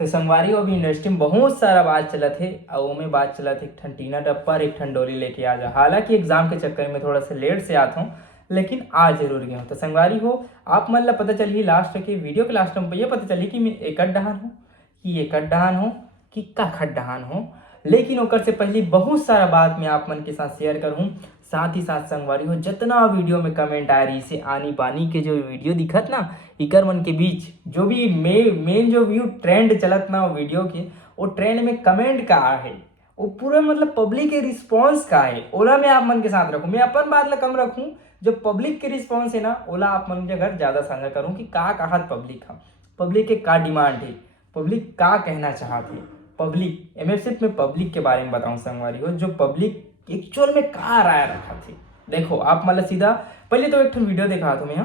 तो संगवारी अभी इंडस्ट्री में बहुत सारा बात चला थे और ओमे बात चला थे एक ठन टीना टप्पर एक ठन डोली लेके आ जा। हालांकि एग्जाम के चक्कर में थोड़ा सा लेट से आता हूँ लेकिन आ जरूर गया हूँ। तो संगवारी हो आप मन ला पता चली लास्ट के वीडियो के लास्ट में ये पता चली कि मैं एक डहान हूँ कि एक डहान हूँ कि का खड्डान हूँ। लेकिन ओकर से पहले बहुत सारा बात मैं आप मन के साथ शेयर करूँ। साथ ही साथ संगवारी हो जितना वीडियो में कमेंट आ रही से आनी बानी के जो वीडियो दिखत ना इकर मन के बीच जो भी मेन जो व्यू ट्रेंड चलत ना वीडियो के वो ट्रेंड में कमेंट का है वो पूरा मतलब पब्लिक के रिस्पॉन्स का है ओला मैं आप मन के साथ रखूँ। मैं अपन बात ला कम रखूँ जो पब्लिक के रिस्पॉन्स है ना ओला आप मन के घर ज़्यादा साझा करूँ कि का कहत पब्लिक है पब्लिक के का डिमांड है पब्लिक का कहना चाहते पब्लिक एमएफसिप में पब्लिक के बारे में बताऊँ संगवारी हो जो पब्लिक एक्चुअल में का राय रखा थी। देखो आप मतलब सीधा पहले तो एक वीडियो देखा था मैं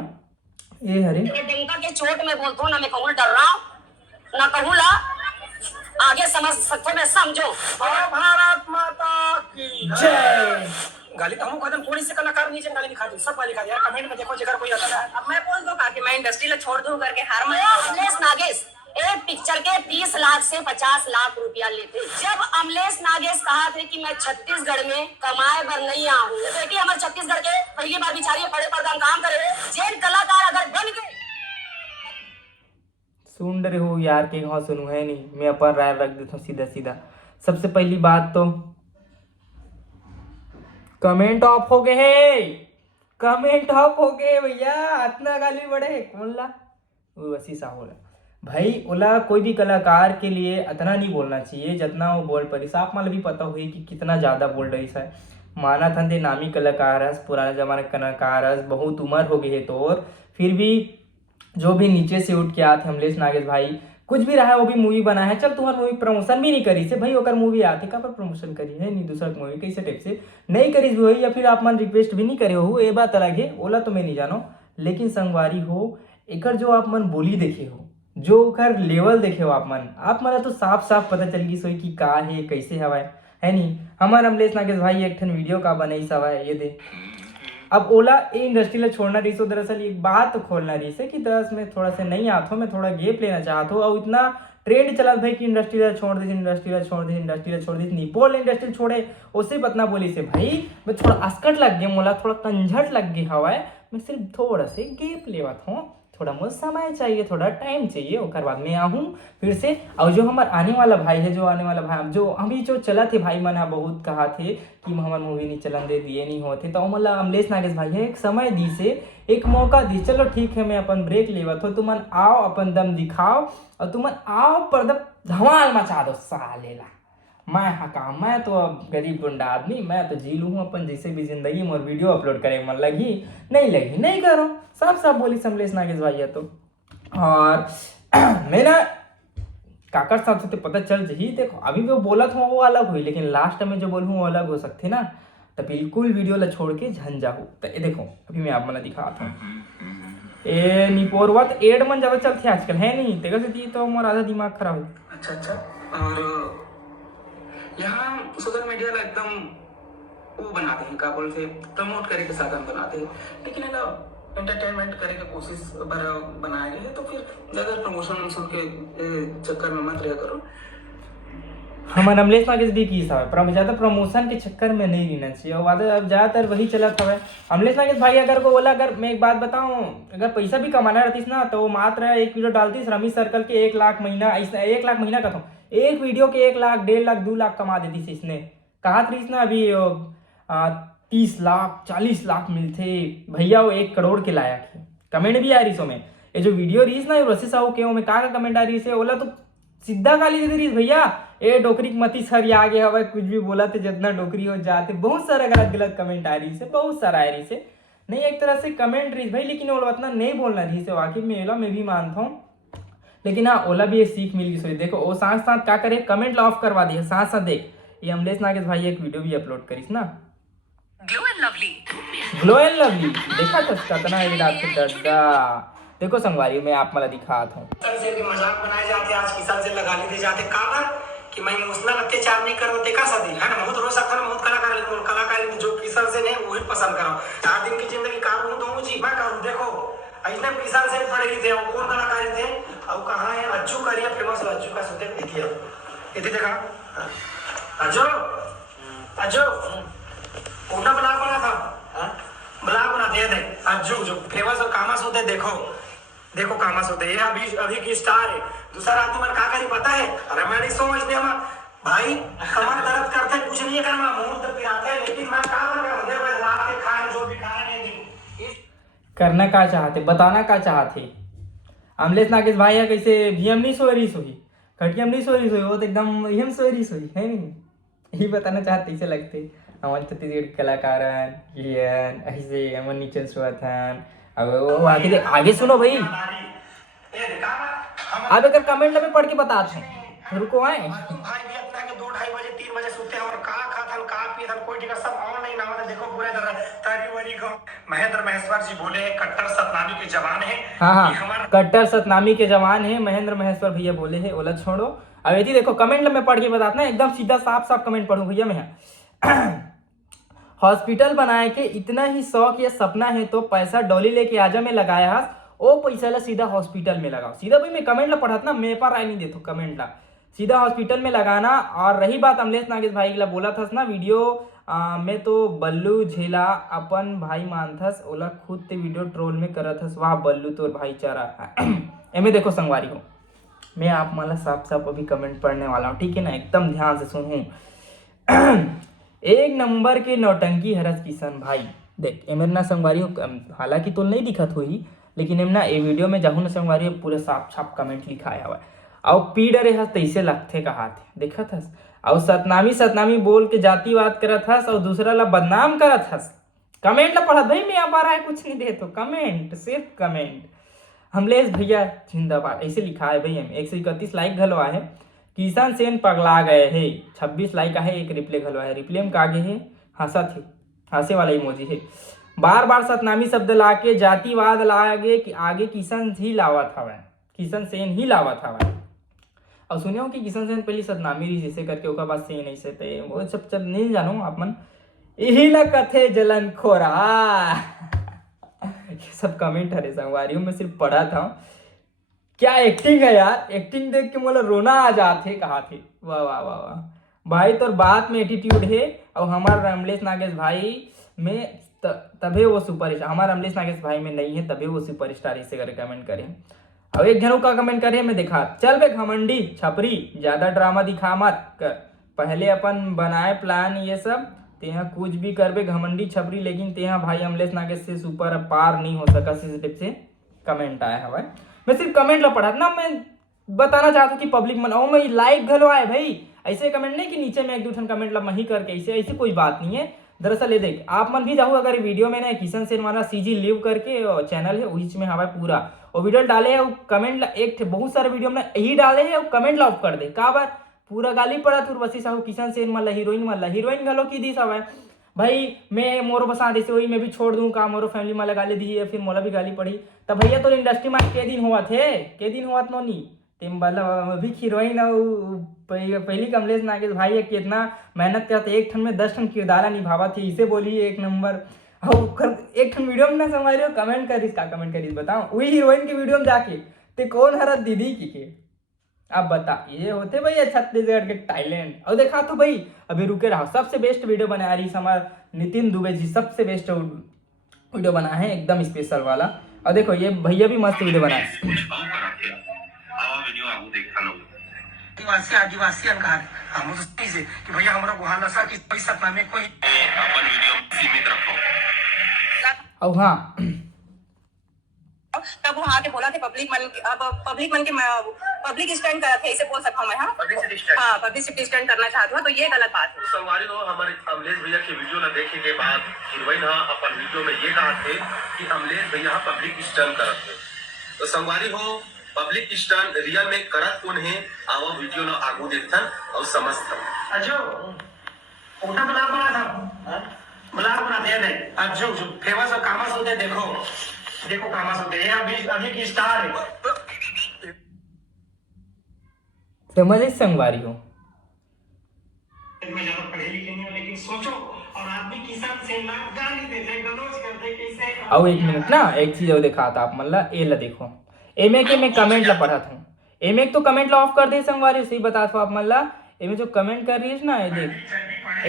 ये हरे डंका के चोट में बोलता हूँ ना मैं कहूँ डर रहा हूँ ना कहूँ ला आगे समझ सकते मैं समझो। भारत माता की जय। गाली तो हम कदम थोड़ी से कलाकार नीचे गाली दिखा दी सब गाली खा दिया कमेंट में देखो जिगर कोई आता है। अब मैं बोल दूं कि मैं इंडस्ट्री ला छोड़ दूं करके हार मान अमलेश नागेश एक पिक्चर के 30 लाख से 50 लाख रुपया लेते। जब अमलेश नागेश कहा थे कि मैं छत्तीसगढ़ में कमाए बर नहीं आऊँ बेटी हमारे छत्तीसगढ़ के पहली बार बिचारी बड़े पर्दा काम करे जेन कलाकार अगर बन गए सुन रहे हो यार के हाँ सुनू है नहीं मैं अपन राय रख देता हूँ सीधा सीधा। सबसे पहली बात तो कमेंट ऑफ हो गए है कमेंट ऑफ हो गए भैया इतना गाली बड़े कौन ला वो वसी सा होला भाई ओला कोई भी कलाकार के लिए इतना नहीं बोलना चाहिए जितना वो बोल पड़ी साफ माल भी पता हुई कि कितना ज़्यादा बोल रही है। माना था दे नामी कलाकार है पुराने जमाने कलाकार है बहुत उम्र हो गई है तो और फिर भी जो भी नीचे से उठ के आते अमलेश नागेश भाई कुछ भी रहा है वो भी मूवी बना है चल तुम्हारी मूवी प्रमोशन भी नहीं करी से भाई ओकर मूवी आती का पर प्रमोशन करी है नहीं दूसरा मूवी कैसे टाइप से नहीं करी भी हुई या फिर आप मन रिक्वेस्ट भी नहीं करे हो ये बात अलग है ओला तो मैं नहीं जानो। लेकिन संगवारी हो एकर जो आप मन बोली देखे हो जो ओकर लेवल देखे हो आप मन तो साफ साफ पता चल गई सोई कि का है कैसे हवाए है नहीं। हमारे अमलेश नागेश भाई एक ठन वीडियो का बनाई सवाए ये दे अब ओला ये इंडस्ट्री ला छोड़ना रही सो दरअसल एक बात तो खोलना रही से कि दरअसल में थोड़ा सा नहीं आता हूँ मैं थोड़ा गेप लेना चाहता हूँ और इतना ट्रेंड चला भाई कि इंडस्ट्री ला छोड़ दी इंडस्ट्री ला छोड़ दी इंडस्ट्री ला छोड़ दी निपोल इंडस्ट्री छोड़े उससे पतना बोली से भाई मैं थोड़ा अस्कट लग गया मोला थोड़ा कंझट लग गया हवा है मैं सिर्फ थोड़ा से गेप लेवत हूँ थोड़ा मुझे समय चाहिए थोड़ा टाइम चाहिए और बाद में आऊँ फिर से। और जो हमारा आने वाला भाई है जो आने वाला भाई जो अभी जो चला थे भाई मन बहुत कहा थे कि हमारे मूवी नहीं चलन दे दिए नहीं होते तो मतलब अमलेश नागेश भाई है एक समय दी से एक मौका दी चलो ठीक है मैं अपन ब्रेक लेवा तो तुमन आओ अपन दम दिखाओ और तुमन आओ पर दम धमाल मचा दो सालेला मैं हका मैं तो अब गरीब गुंडा आदमी मैं तो जी लूँ अपन जैसे भी जिंदगी में और वीडियो अपलोड करे मन लगी नहीं करो साफ साफ बोली अमलेश नागेश भाई तो। और मेरा काकर साथ होते पता चल जाही देखो अभी वो बोला था वो अलग हुई लेकिन लास्ट में जो बोलूँ वो अलग हो सकते ना तो बिल्कुल वीडियो ला छोड़ के झन जाहू। तो ये देखो अभी मैं आप मन दिखाता हूँ ए निपोरवा तो एड मन ज़्यादा चलते आजकल है नहीं तेगा से तो हमारा आधा दिमाग खराब है। अच्छा और यहाँ सोशल मीडिया ला एकदम वो बनाते हैं का बोलते प्रमोट करे के साधन बनाते हैं लेकिन है ना एंटरटेनमेंट करे के कोशिश बनाए गए है तो फिर ज़्यादा प्रमोशन के चक्कर में मत रहा करो। हमारे अमलेश नागेश भी की सब ज़्यादा प्रमोशन के चक्कर में नहीं रहना चाहिए और अब ज़्यादातर वही चला था। अमलेश नागेश भाई अगर को बोला अगर मैं एक बात बताऊं अगर पैसा भी कमाना रहती ना तो मात्र एक वीडियो डालती रमेश सर्कल के 1 लाख महीना 1 लाख महीना का था एक वीडियो के 1 लाख 1.5 लाख 2 लाख कमा देती थी इसने कहा थी ना अभी 30 लाख 40 लाख मिलते भैया वो 1 करोड़ के लायक है। कमेंट भी आ रही सो में ये जो वीडियो रही ना रसी साहू के में का कमेंट आ रही है ओला तो सीधा गाली दे रही भैया ए डोकरी मती सर ये आगे हवा कुछ भी बोला थे जितना डोकरी हो जाते बहुत सारा गलत कमेंट आ रही से बहुत सारा आ रही से नहीं एक तरह से कमेंट रही भाई लेकिन ओला उतना नहीं बोलना रही से वाकई में ओला मैं भी मानता हूँ लेकिन हाँ ओला भी ये सीख मिल गई। देखो वो साथ साथ क्या करे कमेंट ऑफ करवा दिया साथ साथ देख ये अमलेश नागेश भाई एक वीडियो भी अपलोड करीस ना ग्लो एंड लवली देखा तो कितना डरदा देखो संगवारी में आप मला दिखाता हूँ से भी मजाक बनाए जाते आज किसान से लगा दी जाते कारण कि मैं इमोशनल अत्याचार नहीं करो देखा सदी है ना बहुत रो सकता है बहुत कलाकार लेकिन कलाकार जो किसान से नहीं वही पसंद करो 4 दिन की जिंदगी काट लूं तो जी मैं करूं देखो ऐसने किसान से पढ़े थे और कौन कलाकार थे और कहाँ है अज्जू करिया फेमस अज्जू का सुते देखिए इथे देखा अज्जू अज्जू कोटा ब्लॉग बना था ब्लॉग बना दिया थे अज्जू जो फेमस और कामस होते देखो देखो कामस होते ये अभी की स्टार है दूसरा आदमी मन का करी पता है अरे मैं नहीं समझ दिया भाई कमर दर्द करते कुछ नहीं करना मुंह तो पिराते हैं लेकिन मैं क्या करूंगा मुझे बदला के खाए जो भी खाए नहीं करना क्या चाहते, बताना क्या चाहते। अमलेश नागेश भाई है कैसे भीम नहीं सोरी सोई खटियम नहीं सोरी सोई वो तो एकदम यम सोरी सोई है नहीं, यही बताना चाहते ऐसे लगते हमारे छत्तीसगढ़ के कलाकार ऐसे अमन नीचे सुअथन। अब वो आगे सुनो भाई, अब अगर कमेंट में पढ़ के बताते हैं रुको आए भाई भी अपना के 2-2:30 बजे 3 बजे सोते हैं और का खाथन का पीथन कोई टिका सब ऑनलाइन आवत देखो पूरे तरह तारी वारी को महेंद्र महेश्वर जी बोले कट्टर सतनामी के जवान है। हाँ कट्टर सतनामी के जवान है महेंद्र महेश्वर भैया बोले है ओला छोड़ो। अब यदि देखो कमेंट में पढ़ के बताते ना एकदम सीधा साफ साफ कमेंट पढ़ू भैया मैं हॉस्पिटल बनाए के इतना ही शौक या सपना है तो पैसा डॉली लेके आजा में लगाया है ओ पैसा ला सीधा हॉस्पिटल में लगाओ। सीधा भाई मैं कमेंट ला पढ़ाता ना मैं पर राय नहीं देता कमेंट ला सीधा हॉस्पिटल में लगाना। और रही बात अमलेश नागेश भाई ला बोला था ना वीडियो में तो बल्लू झेला अपन भाई मानथस ओला खुद ते वीडियो ट्रोल में करत हस वाह बल्लू तोर भाईचारा एमे देखो संगवारी हो मैं आप माला साफ साफ अभी कमेंट पढ़ने वाला हूँ ठीक है ना एकदम ध्यान से सुनूं। एक नंबर के नौटंकी हरस किशन भाई देख एमर ना संगवारी हालांकि तो नहीं दिखत हुई लेकिन एम ना ये वीडियो में जाहू ना संगवारी पूरे साफ साफ कमेंट लिखा है और पी डरे हस तैसे लगथे कहा थे देखत हस और सतनामी बोल के जातिवाद करत हस और दूसरा ला बदनाम करत हस। कमेंट ला पढ़त भाई मैं आ पा रहा है कुछ नहीं दे तो कमेंट सिर्फ कमेंट अमलेश भैया जिंदाबाद ऐसे लिखा है भाई हम 131 लाइक घलवा है। किशन सेन पगला गए है 26 लाइक है एक रिप्ले घलवा है रिप्ले में कागे है हंसा थे हंसे वाला इमोजी है। बार बार सतनामी शब्द लाके जातिवाद लागे कि आगे किशन ही लावत हवा किशन सेन ही लावत हवा और सुनियो कि किशन सेन पहले सतनामी रही जैसे करके ओका बाद सेन ऐसे थे वो सब नहीं जानो आप मन यही ला कथे जलन खोरा ये सब कमेंट हरे संगवारी में सिर्फ पढ़ा था क्या एक्टिंग है यार एक्टिंग देख के मोला रोना आ जाते कहा थे वाह वाह वाह वाह भाई तो बात में एटीट्यूड है और हमारे अमलेश नागेश भाई में तभी वो सुपरस्टार हमारा अमलेश नागेश भाई में नहीं है तभी वो सुपरस्टार इसे करे कमेंट करे। अब एक जनों का कमेंट करे मैं देखा चल बे घमंडी छपरी ज्यादा ड्रामा दिखा मत कर पहले अपन बनाए प्लान ये सब तेहा कुछ भी कर बे घमंडी छपरी लेकिन तेहा भाई अमलेश नागेश से सुपर पार नहीं हो सका इस से कमेंट आया हवा। मैं सिर्फ कमेंट ला पढ़ा ना मैं बताना चाहता हूँ कि पब्लिक मन ओ मैं लाइक घलवाए भाई ऐसे कमेंट नहीं कि नीचे में एक दो कमेंट ला मही करके ऐसे कोई बात नहीं है। दरअसल ये देख आप मन भी जाओ अगर वीडियो में ना किशन सेन वाला सीजी लिव करके चैनल है उस में हवा पूरा और वीडियो डाले है कमेंट ला एक बहुत सारे वीडियो में यही डाले है और कमेंट ला ऑफ कर दे का बार पूरा गाली पड़ा तुर बसी साहू किशन सेन वाला हीरोइन गलो की दी सब है भाई मैं मोरो बसा दे वही मैं भी छोड़ दूं का मोरो फैमिली में गाली दी है फिर मोला भी गाली पड़ी तब भैया तो इंडस्ट्री में के दिन हुआ नो नी तेम वाला अभी हीरोइन पहली कमलेश नागेश भाई है कितना मेहनत करते एक ठन में 10 ठन किरदारा निभावा थे इसे बोली एक नंबर और एक ठन वीडियो में ना समझ रहे हो कमेंट करिस बताओ वही हीरोइन के वीडियो में जाके ते कौन हरा दीदी की के अब बता ये होते भैया छत्तीसगढ़ के टैलेंट। और देखा तो भाई अभी रुके रहो सबसे बेस्ट वीडियो बना रही हमारा नितिन दुबे जी सबसे बेस्ट वीडियो बना है एकदम स्पेशल वाला। और देखो ये भैया भी मस्त वीडियो बनाए आदिवासी अनकार हम तो सही से कि भैया हमरा गुहा नशा की कोई सपना में कोई अपन वीडियो सीमित रखो। और हाँ तब वो आके बोला थे पब्लिक मन के पब्लिक स्टैंड करा थे इसे बोल सकता हूँ मैं हाँ पब्लिसिटी स्टैंड करना चाहती हूँ तो ये गलत बात है। संगवारी हो हमारे अमलेश भैया के वीडियो न देखे के बाद हीरोइन अपन वीडियो में ये कहा थे कि अमलेश भैया पब्लिक स्टैंड करत थे तो संगवारी हो पब्लिक स्टैंड रियल में करत कौन है आवा वीडियो न आगू देखथन और समझथन। अजो ओटा ब्लॉग बना था ब्लॉग बना दिया दे अजो जो फेमस और कामस होते देखो कामस होते हैं अभी की स्टार है समझ संगवारी हो में ज्यादा पढ़े लिखे नहीं हो लेकिन सोचो और आदमी किसान से ना गाली देते गलौज करते कैसे और 1 मिनट ना एक चीज और दिखा था आप मतलब ए ला देखो एमे के मैं कमेंट ला पढ़ा था एमे तो कमेंट ला ऑफ कर दे संगवारी सही बता था आप मतलब एमे जो कमेंट कर रही है ना ये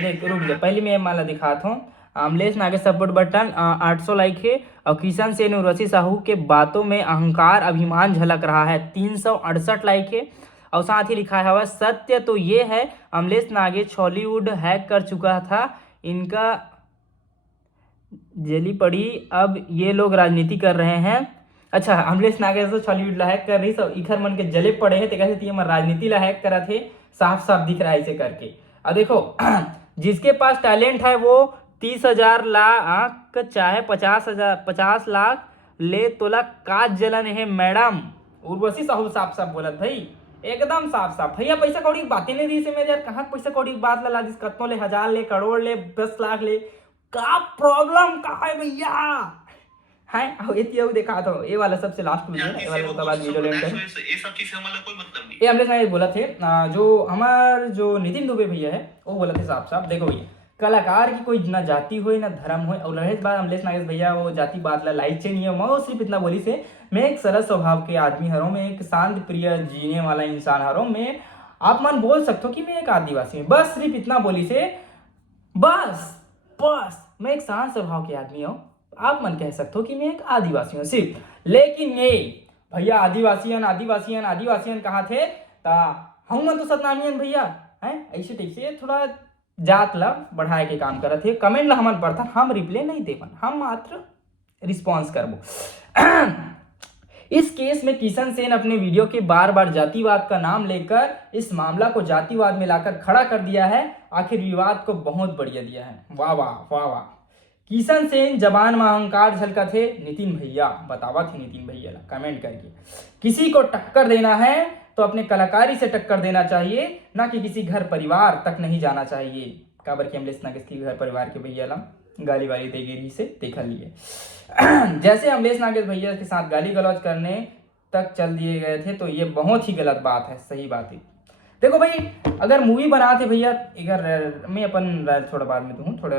देख रुक जा पहले मैं माला दिखाता हूँ अमलेश नागे सपोर्ट बटन 800 लाइक है और किशन सेन उर्वशी साहू के बातों में अहंकार अभिमान झलक रहा है 368 लाइक है और साथ ही लिखा है सत्य तो ये है अमलेश नागेश हॉलीवुड हैक कर चुका था इनका जेली पड़ी अब ये लोग राजनीति कर रहे हैं अच्छा अमलेश नागेश तो हॉलीवुड ला हैक कर रही सब इखर मन के जले पड़े हैं तो कैसे ये राजनीति ला हैक करा थे साफ साफ दिख रहा है इसे करके अब देखो जिसके पास टैलेंट है वो 30,000 लाख चाहे 50 लाख ले तोला काज जलन है मैडम उर्वशी साहू साफ साफ बोलत भाई एकदम साफ साफ भैया पैसा कौड़ी की बातें नहीं दी से मेरे यार कहाँ पैसा कौड़ी की बात ला दिस कतनों ले 1000 ले करोड़ ले 10 लाख ले का प्रॉब्लम का है भैया है अब ये देखा तो ये वाला सबसे लास्ट वीडियो है ये वाला उसके बाद वीडियो लेंगे ये सब चीज से हमारा कोई मतलब नहीं ये हमने साहब बोला थे जो हमार जो नितिन दुबे भैया है वो बोला थे साफ साफ देखो भैया कलाकार की कोई ना जाति हो ना धर्म हो और रहे बात अमलेश नागेश भैया वो जाति बात ला लाइक नहीं है मैं सिर्फ इतना बोली से मैं एक सरल स्वभाव के आदमी हरों में एक शांत प्रिय जीने वाला इंसान हरों में आप मन बोल सकते हो कि मैं एक आदिवासी हूँ बस सिर्फ इतना बोली से बस मैं एक शांत स्वभाव के आदमी हूँ आप मन कह सकते हो कि मैं एक आदिवासी हूँ सिर्फ लेकिन ये भैया आदिवासियन कहा थे ता हम मन तो सतनामियन भैया हैं ऐसे टैसे थोड़ा जात ला बढ़ाए के काम करत है कमेंट ला हमन पढ़ता हम रिप्लाई नहीं देवन हम मात्र रिस्पॉन्स करबो इस केस में किशन सेन अपने वीडियो के बार बार जातिवाद का नाम लेकर इस मामला को जातिवाद में लाकर खड़ा कर दिया है आखिर विवाद को बहुत बढ़िया दिया है वाह वाह वाह वाह किशन सेन जबान में अहंकार झलका थे नितिन भैया बतावा थे नितिन भैया ला कमेंट करके किसी को टक्कर देना है तो अपने कलाकारी से टक्कर देना चाहिए ना कि किसी घर परिवार तक नहीं जाना चाहिए काबर के अमलेश नागेश की घर परिवार के भैया ला गाली वाली देगी से देखा लिए जैसे अमलेश नागेश भैया के साथ गाली गलौज करने तक चल दिए गए थे तो ये बहुत ही गलत बात है सही बात है देखो भाई अगर मूवी बनाते भैया अगर मैं अपन थोड़ा बाद में हूँ थोड़ा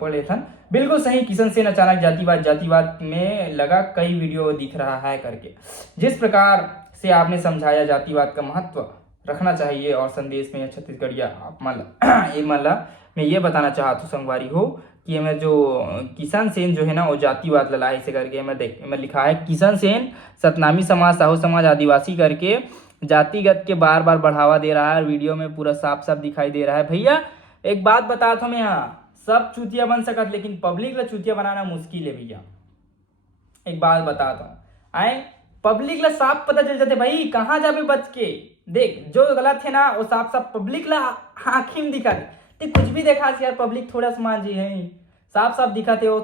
पढ़े था बिल्कुल सही किशन सेन अचानक जातिवाद में लगा कई वीडियो दिख रहा है करके जिस प्रकार से आपने समझाया जातिवाद का महत्व रखना चाहिए और संदेश में छत्तीसगढ़िया आप मतलब मैं ये बताना चाहता हूँ संगवारी हो कि मैं जो किशन सेन जो है ना वो जातिवाद लड़ाई से करके मैं लिखा है किशन सेन सतनामी समाज साहू समाज आदिवासी करके जातिगत के बार बार बढ़ावा दे रहा है वीडियो में पूरा साफ साफ दिखाई दे रहा है भैया एक बात बताता हूँ मैं यहाँ सब चूतिया बन सकत लेकिन पब्लिक ला चूतिया बनाना मुश्किल है भैया एक बात बताता हूँ आए पब्लिक ला साफ पता चल जाते भाई कहाँ जाबे बच के देख जो गलत है ना वो साफ साफ पब्लिक ला आँखी में दिखा दे कुछ भी देखा यार पब्लिक थोड़ा समाज ही है साफ साफ दिखाते हो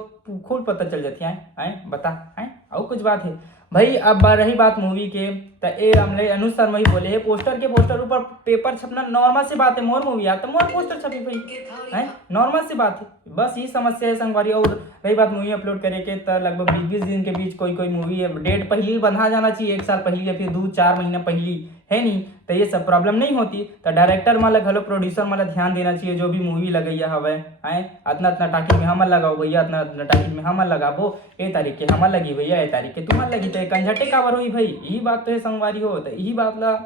खुद पता चल जाती है बता है और कुछ बात है भाई अब रही बात मूवी के तो ए हमले अनुज शर्मा ही बोले पोस्टर के पोस्टर ऊपर पेपर छपना नॉर्मल सी बात है मोर मूवी आता मोर पोस्टर छपी भाई है नॉर्मल सी बात है बस यही समस्या है संगवारी और रही बात मूवी अपलोड करे के तो लगभग 20 दिन के बीच कोई मूवी है डेट पहले बंधा जाना चाहिए 1 साल पहले फिर 2-4 महीना पहले है नहीं तो ये सब प्रॉब्लम नहीं होती तो डायरेक्टर माला घलो प्रोड्यूसर माला ध्यान देना चाहिए जो भी मूवी लगैया हवे आए इतना टाकिट में हमन लगाओ भैया इतना टाकिट में हमन लगाबो ए तारीख के हमन लगी भैया ए तारीख के तुम्हार लगी तो कंझटे काबर हुई भाई यही बात तो है संगवारी हो तो यही बात ला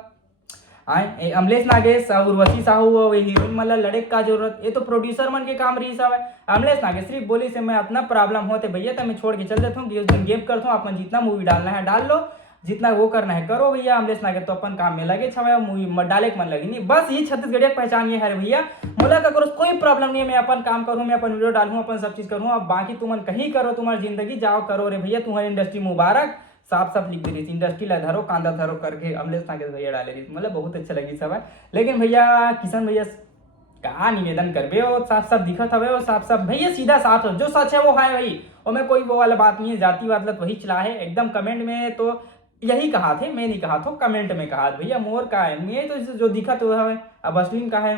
आए अमलेश नागेश और उर्वशी साहू हीरोइन मला लड़े का जरूरत ये तो प्रोड्यूसर मन के काम रही सब है अमलेश नागेश सिर्फ बोली से मैं अपना प्रॉब्लम होते भैया तो मैं छोड़ के चल देता हूँ गेम करता हूँ अपन जितना मूवी डालना है डाल लो जितना वो करना है करो भैया अमलेश नागेश तो अपन काम में लगे छवा मूवी डाले मन लगी नहीं बस ये छत्तीसगढ़िया पहचान ये है भैया मोला का करो कोई प्रॉब्लम नहीं है मैं अपन काम करूँ मैं अपन वीडियो डालूँ अपन सब चीज करूँ अब बाकी तुम कहीं करो तुम्हारी जिंदगी जाओ करो रे भैया तुम्हारी इंडस्ट्री मुबारक साफ साफ लिख दे रही थी इंडस्ट्री ला धरो कांदा धरो करके अमलेश नागेश भैया डाले रही मतलब बहुत अच्छा लगी सब है लेकिन भैया किशन भैया कहाँ निवेदन करबे और साफ साफ दिखत हवे और साफ साफ भैया सीधा साफ जो सच है वो है भाई और मैं कोई वो वाला बात नहीं है जातिवाद वही चला है एकदम कमेंट में तो यही कहा थे मैं नहीं कहा था कमेंट में कहा भैया मोर का है मैं तो जो दिखा तो है अब असलीम का है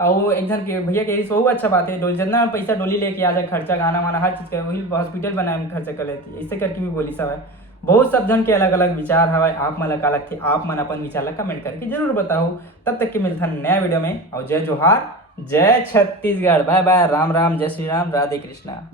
और एक जन के भैया के बहुत अच्छा बात है जितना पैसा डोली लेके आ जाए खर्चा गाना वाना हर चीज़ का वही हॉस्पिटल बनाए में खर्चा कर लेती है ऐसे करके भी बोली सब है बहुत सब जन के अलग अलग विचार हवा आप मन का अलग थे आप मन अपन विचार ला कमेंट करके जरूर बताओ तब तक के मिलता नया वीडियो में और जय जोहार जय छत्तीसगढ़ बाय बाय राम राम जय श्री राम राधे कृष्णा।